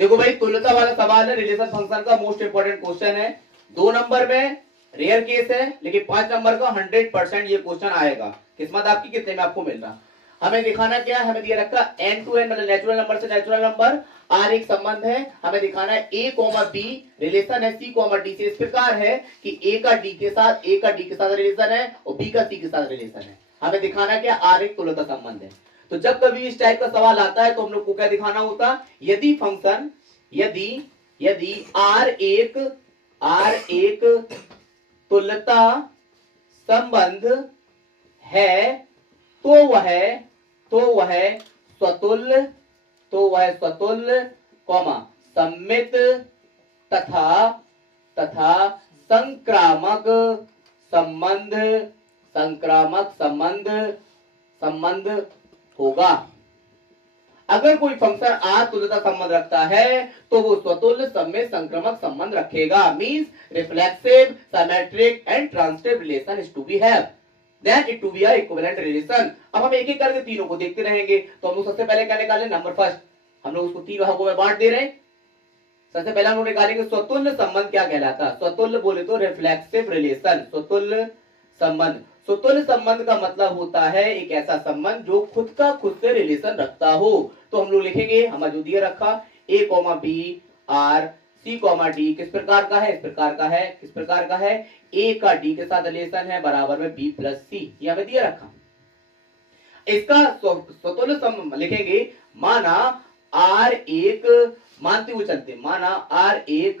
देखो भाई तुल्यता वाला सवाल है, रिलेशन फंक्शन का मोस्ट इंपोर्टेंट क्वेश्चन है। 2 नंबर में रेयर केस है, लेकिन 5 नंबर का 100% ये क्वेश्चन आएगा। किस्मत आपकी कितने में आपको मिल रहा। हमें दिखाना क्या है, हमें दिया रखा n to n मतलब नेचुरल नंबर से नेचुरल नंबर, r एक संबंध है। हमें दिखाना है a b रिलेशन है c d से। इस प्रकार है कि a का d के साथ रिलेशन है और b का c के साथ रिलेशन है। हमें दिखाना क्या, r एक तुल्यता संबंध है। तो जब कभी इस टाइप का सवाल आता है तो हम लोग को क्या दिखाना होता, यदि फंक्शन यदि r एक तुल्यता संबंध है तो वह स्वतुल्य कॉमा सम्मित तथा संक्रामक संबंध होगा। अगर कोई फंक्शन आर तुल्यता संबंध रखता है तो वो स्वतुल्य सम्मित संक्रामक संबंध रखेगा। Means reflexive symmetric and transitive relation is to be have, then it to be a equivalent relation. अब हम एक एक करके तीनों को देखते रहेंगे। तो हम लोग सबसे पहले क्या निकालें, नंबर फर्स्ट हम लोग उसको 3 भागों में बांट दे रहे हैं। सबसे पहले हम लोग निकालेंगे स्वतुल्य संबंध क्या कहलाता है। स्वतुल्य बोले तो रिफ्लेक्सिव रिलेशन, स्वतुल्य संबंध। स्वतुल्य संबंध का मतलब होता है एक ऐसा संबंध जो खुद का खुद से रिलेशन रखता हो। तो हम लोग लिखेंगे, हमारा जो दिया रखा a b r c d किस प्रकार का है, किस प्रकार का है, a का d के साथ रिलेशन है बराबर में b प्लस c, ये हमें दिया रखा। इसका स्वतुल्य संबंध लिखेंगे, माना r एक, मानते हुए चलते, माना r एक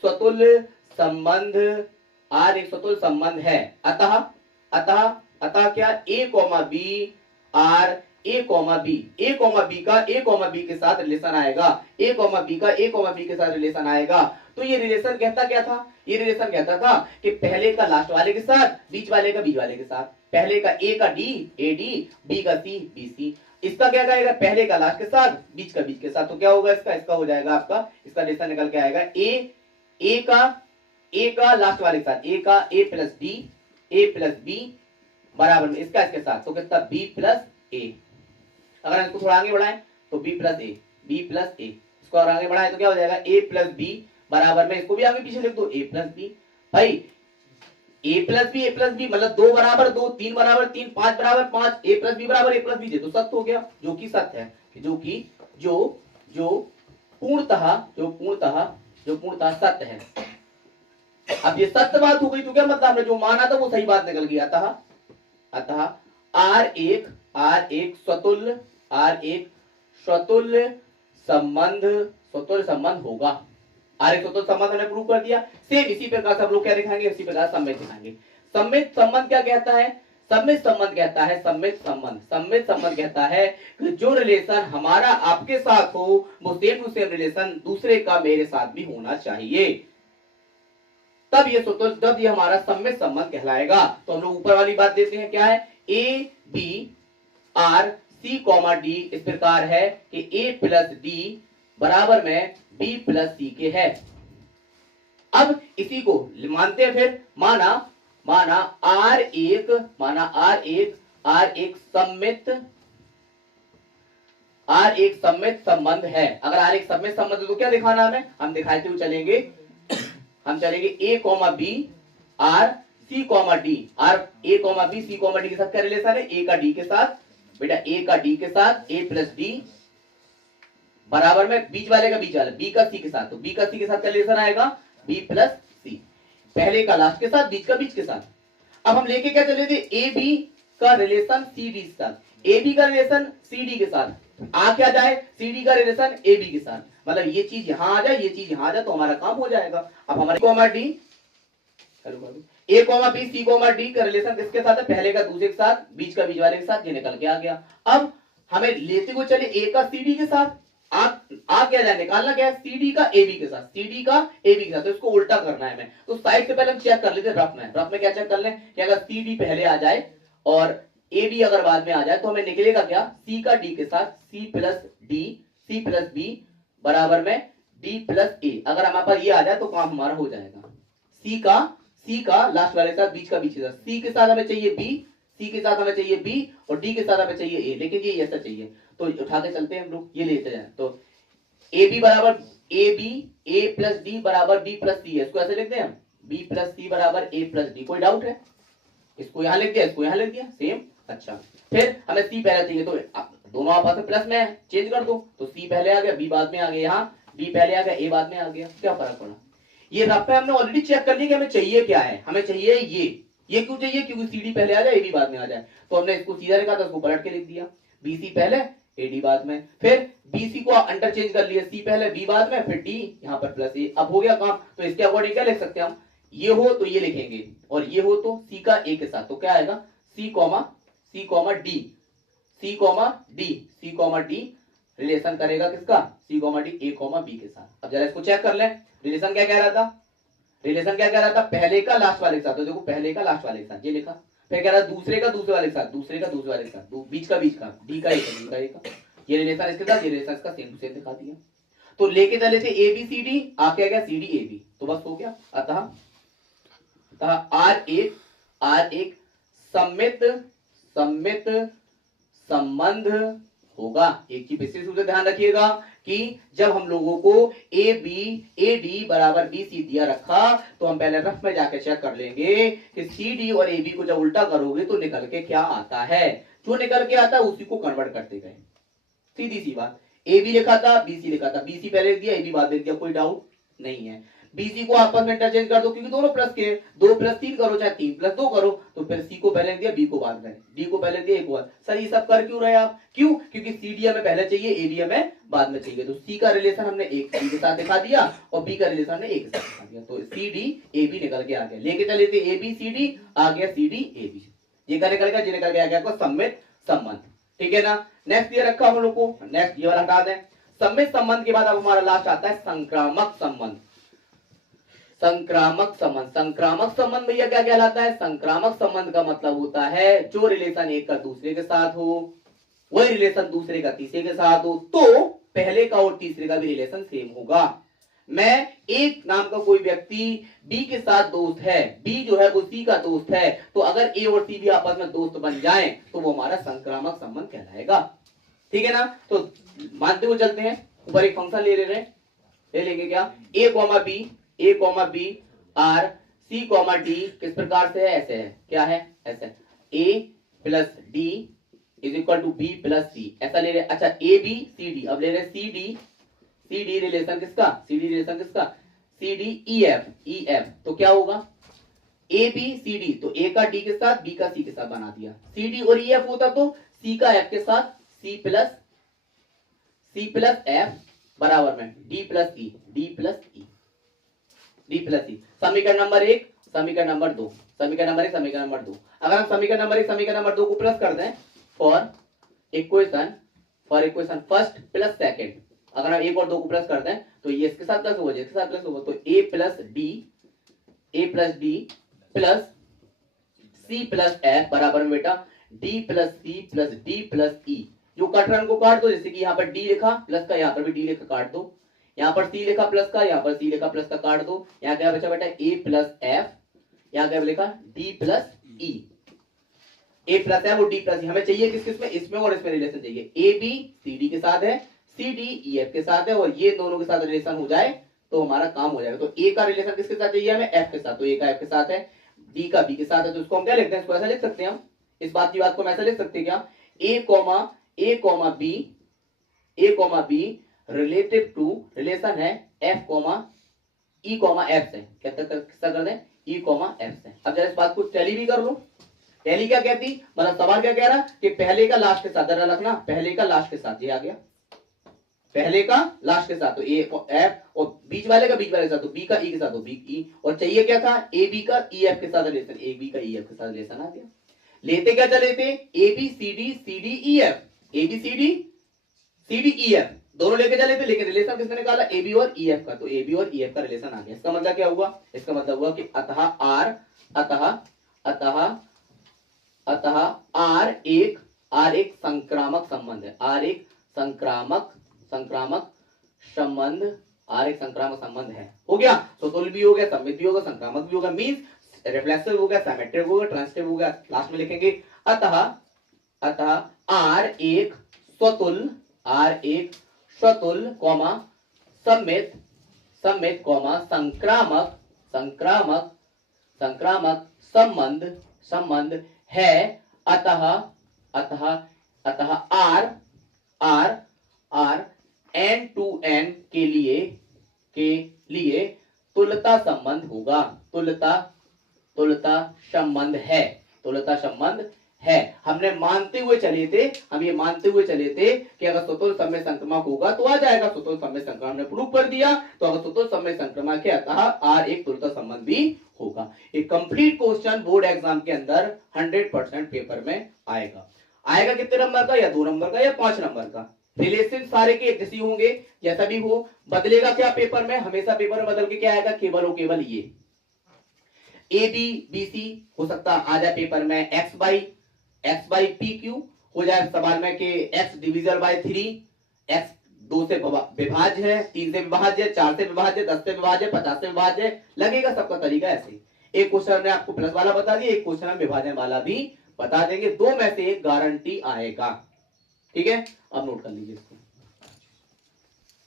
स्वतुल्य संबंध है। अतः क्या a b r a b के साथ रिलेशन आएगा, के साथ रिलेशन आएगा। तो ये रिलेशन कहता क्या था, ये रिलेशन कहता था कि पहले का लास्ट वाले के साथ, बीच वाले का बीच वाले के साथ, पहले का a का d b का c bc, इसका क्या कहेगा, पहले का लास्ट के साथ, बीच का बीच के साथ। तो क्या होगा इसका हो जाएगा आपका, इसका रिलेशन निकल के आएगा a का लास्ट वाले के साथ, a का a प्लस b बराबर में इसका इसके साथ, तो कितना b प्लस a। अगर इसको थोड़ा आगे बढ़ाएं तो b प्लस a, इसको और आगे बढ़ाएं तो क्या हो जाएगा a प्लस b बराबर में, इसको भी आगे पीछे लिख दो a प्लस b। भाई a प्लस b मतलब 2 बराबर 2, 3 बराबर 3, 5 बराबर 5, a प्लस b बराबर a प्लस b, तो सत्य हो गया, जो कि सत्य है, जो पूर्णतः सत्य है। अब ये सत्य बात हो गई तो क्या मतलब, हमने जो माना था वो सही बात निकल गई। अतः r एक स्वतुल्य संबंध होगा। r एक स्वतुल्य संबंध हमने प्रूव कर दिया। सेम इसी प्रकार से हम लोग क्या दिखाएंगे, इसी प्रकार सम्मित दिखाएंगे। सम्मित संबंध क्या कहता है, सम्मित संबंध कहता है कि जो रिलेशन हमारा आपके साथ हो वो सेम टू सेम रिलेशन दूसरे का मेरे साथ भी होना चाहिए, तब ये स्वतंत्र, जब ये हमारा सम्मित संबंध कहलाएगा। तो हम लोग ऊपर वाली बात देते हैं, क्या है, a b r c d इस प्रकार है कि a प्लस d बराबर में b प्लस c के है। अब इसी को मानते हैं फिर, माना r एक सम्मित संबंध है। अगर r एक सम्मित संबंध है तो क्या दिखाना हमें, हम दिखाते हुए चलेंगे, a b r c d, r a b c d के साथ क्या रिलेशन है, a का d के साथ, बेटा a का d के साथ a प्लस d बराबर में बीच वाले का बीच वाला b का c के साथ, तो b का c के साथ क्या रिलेशन आएगा, b प्लस c, पहले का लास्ट के साथ, बीच का बीच के साथ। अब हम लेके क्या चले थे, ए बी का रिलेशन सी डी के साथ, ए बी का रिलेशन सी डी के साथ, आ क्या जाए, सी डी का रिलेशन ए बी के साथ, मतलब ये चीज यहां आ जाए, ये चीज यहां आ जाए तो हमारा काम हो जाएगा। अब हमारे D A B C D का रिलेशन किसके साथ है, पहले का दूसरे के साथ, बीच का बीच वाले के साथ, ये निकल के आ गया। अब हमें लेते हुए चले ए का सी डी के साथ, आ क्या जाए, निकालना क्या है, सीडी का एबी के साथ, तो इसको उल्टा करना है हमें। तो साइड से पहले हम चेक कर लेते रफ में क्या चेक कर लें कि अगर सीडी पहले आ जाए और एबी अगर बाद में आ जाए तो हमें निकलेगा क्या, सी का डी के साथ सी प्लस बी बराबर में डी प्लस ए। अगर हमारे पास ये आ जाए तो काम हमारा हो जाएगा। सी का लास्ट वाले के साथ, बीच का बीच के साथ, सी के साथ हमें चाहिए बी, सी के साथ हमें चाहिए बी और डी के साथ हमें चाहिए ए, लेकिन ये ऐसा चाहिए। तो उठा के चलते हैं हम लोग, ये लेते जाए तो ए बी बराबर A B A plus D बराबर बी प्लस सी है, इसको ऐसे लिखते हैं हम, बी प्लस सी बराबर ए प्लस डी। कोई डाउट है? इसको यहां लिख दिया, इसको यहां लिख दिया, सेम। अच्छा, फिर हमें सी पहले चाहिए, तो दोनों आपस में प्लस में चेंज कर दो, तो सी पहले आ गया, बी बाद में आ गया, यहाँ बी पहले आ गया, ए बाद में आ गया, क्या फर्क पड़ा? ये रफ पे हमने ऑलरेडी चेक कर लिया कि हमें चाहिए क्या है, हमें चाहिए ये क्यों चाहिए? क्योंकि सी डी पहले आ जाए, ए बी बाद में आ जाए, तो हमने इसको सीधा लिखा था, उसको पलट के लिख दिया, बी सी पहले ए डी बाद में, फिर बी सी को इंटरचेंज कर लिया, सी पहले बी बाद में, फिर डी यहाँ पर प्लस ए। अब हो गया काम, तो इसके अकॉर्डिंग क्या लिख सकते हैं हम? ये हो तो ये लिखेंगे, और ये हो तो सी का ए के साथ, तो क्या आएगा? C comma D, C comma D relation करेगा किसका? C comma D A comma B के साथ। अब जरा इसको चेक कर लें, रिलेशन क्या कह रहा था? रिलेशन क्या कह रहा था? पहले का लास्ट वाले के साथ, तो देखो पहले का लास्ट वाले के साथ ये लिखा, फिर कह रहा दूसरे का दूसरे वाले के साथ, दूसरे का दूसरे वाले के साथ, बीच का डी का एक का, ये रिलेशन इसके साथ, ये रिलेशन इसका सेम टू सेम दिखा दिया। तो लेके चले थे ए बी सी डी, आके आ गया सी डी ए बी, तो बस हो गया। अतः आर एक सम्मित संबंध होगा। एक चीज विशेष रूप से ध्यान रखिएगा कि जब हम लोगों को ए डी बराबर बी सी दिया रखा, तो हम पहले रफ में जाके चेक कर लेंगे कि सी डी और ए बी को जब उल्टा करोगे तो निकल के क्या आता है। जो निकल के आता है उसी को कन्वर्ट करते गए, सीधी सी बात। ए बी लिखा था, बी सी लिखा था, बी सी पहले लिख दिया, ए बी बाद लिख दिया, कोई डाउट नहीं है। बीसी को आपस में इंटरचेंज कर दो, क्योंकि दोनों प्लस के, 2 प्लस 3 करो चाहे 3 प्लस 2 करो, तो फिर सी को पहले दिया, बी को बाद में, डी को पहले दिया, ए को बाद। सर ये सब कर क्यों रहे आप? क्यों? क्योंकि सी डी हमें पहले चाहिए, ए बी हमें बाद में चाहिए, तो सी का रिलेशन हमने एक सी के साथ दिखा दिया और बी का रिलेशन हमने एक के साथ दिखा दिया, तो सी डी ए बी निकल के आ गया। लेके चले थे ए बी सी डी, आ गया सी डी ए बी, ये क्या निकल गया? ये निकल के आ गया सम्मित संबंध, ठीक है ना। नेक्स्ट ये रखा हम लोग को, नेक्स्ट ये वाला हटा दें। सम्मित संबंध के बाद अब हमारा लास्ट आता है संक्रामक संबंध। संक्रामक संबंध भैया क्या कहलाता है? संक्रामक संबंध का मतलब होता है जो रिलेशन एक का दूसरे के साथ हो, वही रिलेशन दूसरे का तीसरे के साथ हो, तो पहले का और तीसरे का भी रिलेशन सेम होगा। मैं एक नाम का कोई व्यक्ति बी के साथ दोस्त है, बी जो है वो सी का दोस्त है, तो अगर ए और सी भी आपस में दोस्त बन जाएं तो वो हमारा संक्रामक संबंध कहलाएगा, ठीक है ना। तो मानते हुए चलते हैं, ऊपर एक फंक्शन ले लेंगे क्या? A comma B R C comma D किस प्रकार से है? ऐसे है, क्या है? ऐसे, A plus D is equal to B plus C, ऐसा ले रहे। अच्छा, ए बी सी डी, अब ले रहे सी डी रिलेशन किसका? सी डी ई एफ, तो क्या होगा? ए बी सी डी, तो ए का डी के साथ, बी का सी के साथ बना दिया। सी डी और ई एफ होता तो सी का एफ के साथ सी प्लस एफ बराबर में डी प्लस ई। समीकरण नंबर 1, समीकरण नंबर 2, समीकरण नंबर 1, समीकरण नंबर 2। अगर हम समीकरण नंबर 1, समीकरण नंबर 2 को प्लस कर दें, for equation first plus second, अगर हम 1 और 2 को प्लस कर दें तो ये इसके साथ प्लस होगा, इसके साथ प्लस होगा, तो A plus D plus C plus F बराबर में बेटा D plus C plus D plus E. जो कट रहा है उनको काट दो, जैसे कि यहाँ पर डी लिखा प्लस का, यहाँ पर भी डी लिखा, काट दो। यहाँ पर सी लिखा प्लस का, यहाँ पर सी लिखा प्लस का, काट दो। यहाँ क्या बचा बेटा? ए प्लस एफ, यहाँ क्या लिखा? डी प्लस ई। ए प्लस एफ और डी प्लस ई हमें चाहिए किस में? इसमें और इसमें रिलेशन चाहिए। ए बी सी डी के साथ है, सी डी ई एफ के साथ है, और ये दोनों के साथ रिलेशन हो जाए तो हमारा काम हो जाएगा। तो ए का रिलेशन किसके साथ चाहिए हमें? एफ के साथ, तो ए का एफ के साथ है, डी का बी के साथ है, तो इसको हम क्या लिखते हैं? इसको ऐसा लिख सकते हैं हम, इस बात की बात को हम ऐसा लिख सकते हैं क्या? A comma B relative to, relation है F comma E comma F से, कैसा कर दें? ई कॉमा एफ से। अब जरा इस बात को टैली भी कर लो। टैली क्या कहती? मतलब सवाल क्या कह रहा कि पहले का लास्ट के साथ, जरा रखना, पहले का लास्ट के साथ, ये आ गया पहले का लास्ट के साथ, तो ए एफ, और बीच वाले का बीच वाले के साथ, तो बी का ई के साथ, तो बी ई, और चाहिए क्या था? ए बी का ई एफ के साथ रिलेशन, ए बी का ई एफ के साथ रिलेशन आ गया। लेते क्या चले थे? A B C D E F, A B C D E F दोनों लेके चले थे, लेकिन रिलेशन किसने निकाला? ए बी और ई एफ का, तो ए बी और ई एफ का रिलेशन आ गया। इसका मतलब क्या हुआ? इसका मतलब हुआ कि अतः आर एक संक्रामक संबंध है, आर एक संक्रामक संबंध है। हो गया, स्वतुल्य भी हो गया, सम्मित भी होगा, संक्रामक भी होगा, मींस रिफ्लेक्सिव हो गया, सिमेट्रिक हो गया, ट्रांजिटिव हो गया। लास्ट में लिखेंगे अतः आर एक स्वतुल्य कॉमा सम्मित सम्मित कॉमा संक्रामक संक्रामक संक्रामक संबंध संबंध है, अतः अतः अतः R R R N to N के लिए तुल्यता संबंध होगा। तुल्यता तुल्यता संबंध है, तुल्यता संबंध है। हमने मानते हुए चले थे, हम ये मानते हुए चले थे कि अगर स्वतंत्र समय संक्रमक होगा तो आ जाएगा, स्वतंत्र समय संक्रमण हमने प्रूव कर दिया। तो अगर स्वतंत्र समय संक्रमक है अतः आर एक तुल्यता संबंध भी होगा। एक कंप्लीट क्वेश्चन बोर्ड एग्जाम के अंदर 100% पेपर में आएगा। आएगा कितने नंबर का, या 2 नंबर का या 5 नंबर का। रिलेशन सारे के एक जैसे होंगे, जैसा भी हो। बदलेगा क्या पेपर में, हमेशा पेपर में बदल के क्या आएगा, केवल और केवल ये ए बी बी सी हो सकता आ जाए पेपर में एक्स बाई पी क्यू हो जाए सवाल में कि एक्स डिविजल बाय 3, एक्स 2 से विभाज्य है, 3 से विभाज्य है, 4 से विभाज्य है, 10 से विभाज्य है, 50 से विभाज्य है। लगेगा सबका तरीका ऐसे। एक क्वेश्चन ने आपको प्लस वाला बता दिया, एक क्वेश्चन हम विभाजन वाला भी बता देंगे। 2 में से एक गारंटी आएगा। ठीक है, अब नोट कर लीजिए इसको।